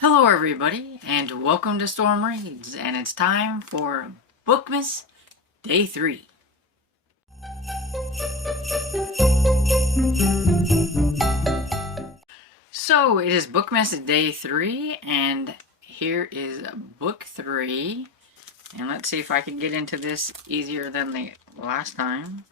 Hello everybody, and welcome to Storm Reads, and it's time for Bookmas Day 3. So, it is Bookmas Day 3, and here is Book 3. And let's see if I can get into this easier than the last time.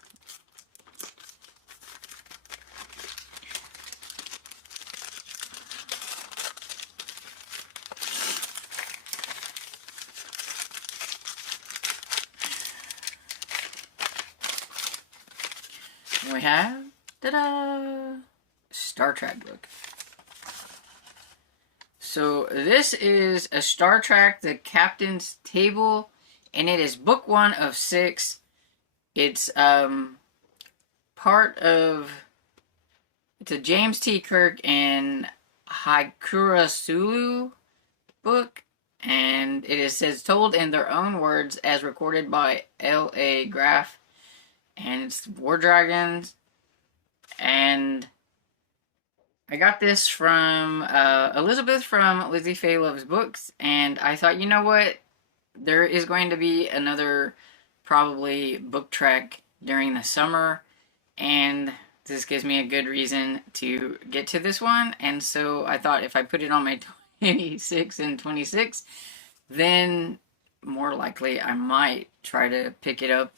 We have, ta-da, Star Trek book. So this is a Star Trek, The Captain's Table, and it is book 1 of 6. It's part of, it's a James T. Kirk and Haikura Sulu book, and it says told in their own words as recorded by L.A. Graff, and it's War Dragons. And I got this from Elizabeth from Lizzie Faye Loves Books, and I thought, you know what, there is going to be another probably book trek during the summer, and this gives me a good reason to get to this one. And so I thought if I put it on my 26 and 26, then more likely I might try to pick it up,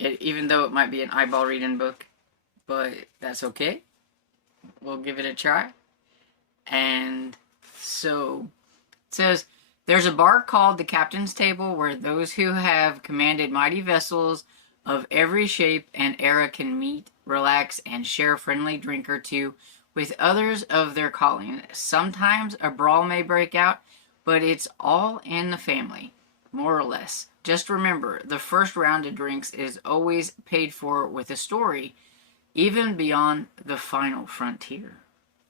even though it might be an eyeball reading book, but that's okay. We'll give it a try. And so it says, there's a bar called the Captain's Table where those who have commanded mighty vessels of every shape and era can meet, relax, and share a friendly drink or two with others of their calling. Sometimes a brawl may break out, but it's all in the family, more or less. Just remember, the first round of drinks is always paid for with a story, even beyond the final frontier.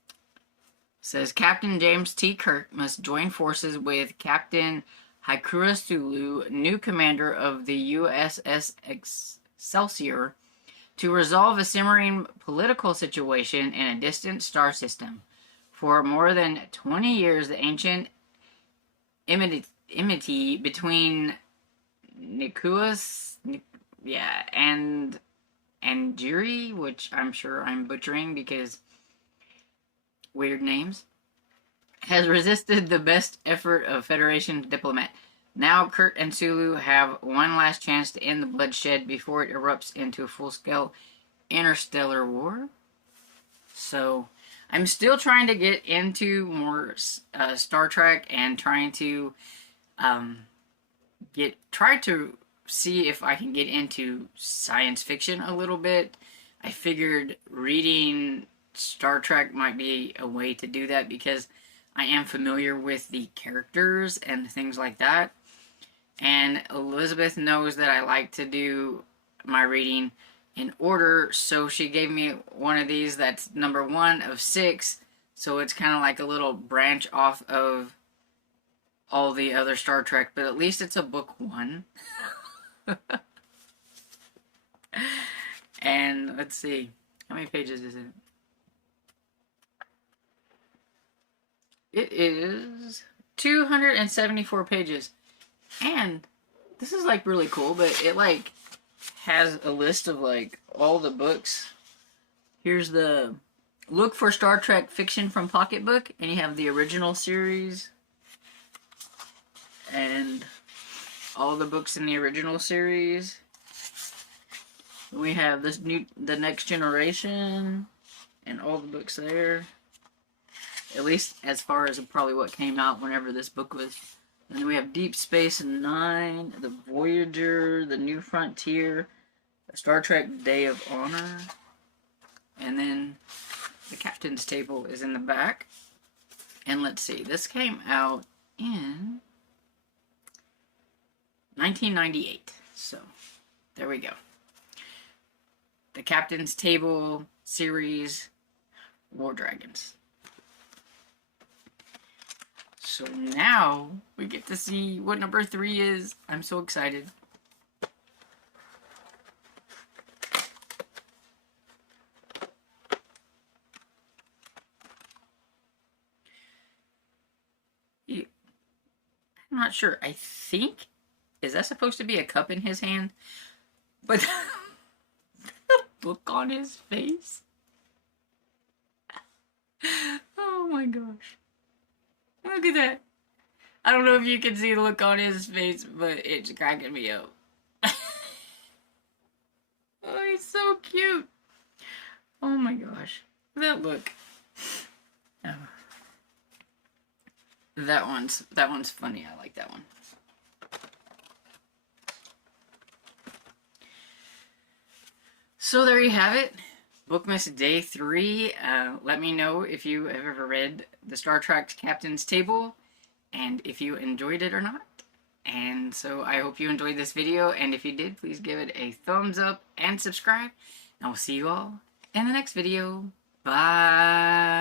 It says Captain James T. Kirk must join forces with Captain Haikura Sulu, new commander of the USS Excelsior, to resolve a simmering political situation in a distant star system. For more than 20 years, the ancient enmity between Nikuas, and Jiri, which I'm sure I'm butchering because weird names, has resisted the best effort of Federation diplomat. Now Kurt and Sulu have one last chance to end the bloodshed before it erupts into a full-scale interstellar war. So I'm still trying to get into more Star Trek and trying to try to see if I can get into science fiction a little bit. I figured reading Star Trek might be a way to do that because I am familiar with the characters and things like that. And Elizabeth knows that I like to do my reading in order, so she gave me one of these that's number 1 of 6, so it's kind of like a little branch off of all the other Star Trek, but at least it's a book 1. And let's see, how many pages is it? It is 274 pages. And this is like really cool, but it like has a list of like all the books. Here's the look for Star Trek fiction from Pocketbook, and you have the original series and all the books in the original series. We have the Next Generation, and all the books there. At least as far as probably what came out whenever this book was. And then we have Deep Space Nine, The Voyager, The New Frontier, Star Trek Day of Honor, and then the Captain's Table is in the back. And let's see, this came out in 1998. So there we go. The Captain's Table series, War Dragons. So now we get to see what number 3 is. I'm so excited. I'm not sure. I think, is that supposed to be a cup in his hand? But the look on his face. Oh my gosh. Look at that. I don't know if you can see the look on his face, but it's cracking me up. Oh, he's so cute. Oh my gosh. That look. Oh. That one's funny. I like that one. So there you have it. Bookmas Day 3. Let me know if you have ever read the Star Trek Captain's Table and if you enjoyed it or not. And so I hope you enjoyed this video, and if you did, please give it a thumbs up and subscribe. And I will see you all in the next video. Bye!